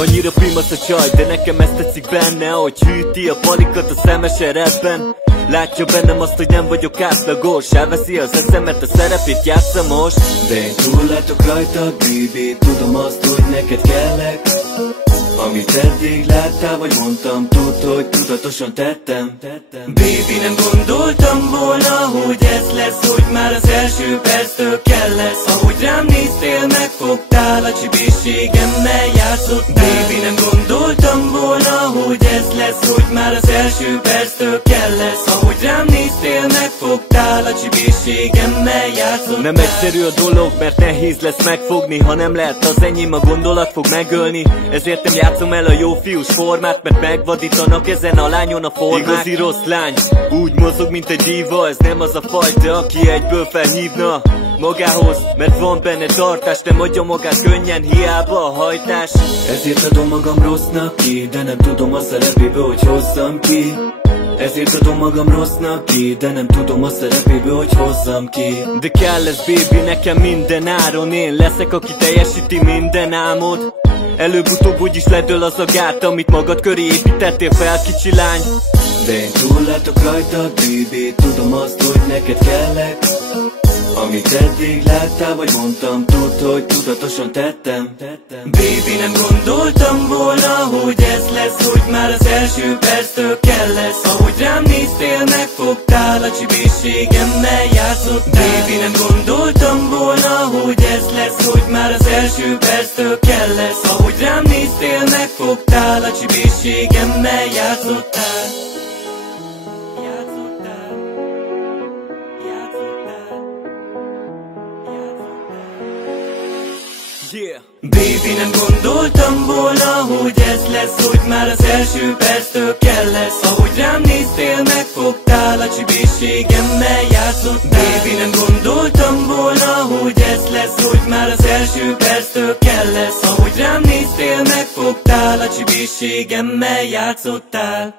Annyira primasz a csaj, de nekem ezt tetszik benne, ahogy hűti a palikat a szemese rapben. Látja bennem azt, hogy nem vagyok átlagos, elveszi az eszemet, a szerepét játsza most. De én túllátok rajtad, baby, tudom azt, hogy neked kellek. Amit eddig láttál, vagy mondtam, tudd, hogy tudatosan tettem. Baby, nem gondoltam volna, hogy ez lesz, hogy már az első perctől kell lesz. Ahogy rám néztél, megfogtál, a csibészségemmel játszottál. Baby, nem gondoltam volna, hogy ez lesz, hogy már az első perctől kell lesz. Ahogy rám néztél, megfogtál, a csibészségemmel játszottál. Nem egyszerű a dolog, mert nehéz lesz megfogni. Ha nem lehet az enyém, a gondolat fog megölni. Ezért nem játszom el a jó fiús formát, mert megvadítanak ezen a lányon a formák. Igazi rossz lány, úgy mozog, mint egy diva. Ez nem az a fajta, aki egyből felhívna magához, mert van benne tartás. Nem adja magát könnyen, hiába a hajtás. Ezért adom magam rossznak ki, de nem tudom a szerepéből, hogy hozzam ki. Ezért adom magam rossznak ki, de nem tudom a szerepéből, hogy hozzam ki. De kell ez, baby, nekem minden áron. Én leszek, aki teljesíti minden álmod. Előbb-utóbb úgyis ledől az a gát, amit magad köré építettél fel, kicsi lány. De én túllátok rajtad, baby, tudom azt, hogy neked kellek. Amit eddig láttál, vagy mondtam, tudd, hogy tudatosan tettem. Baby, nem gondoltam volna, hogy ez lesz, hogy már az első perctől kell lesz. Ahogy rám néztél, megfogtál, a csibészségemmel játszottál. Baby, nem gondoltam volna, hogy ez lesz, hogy már az első perctől kell lesz. Ahogy rám néztél, megfogtál, a csibészségemmel játszottál. Yeah. Baby, nem gondoltam volna, hogy ez lesz, hogy már az első perctől kell lesz. Ahogy rám néztél, megfogtál, a csibészségemmel játszottál. Baby, nem gondoltam volna, hogy ez lesz, hogy már az első perctől kell lesz. Ahogy rám néztél, megfogtál, a csibészségemmel játszottál.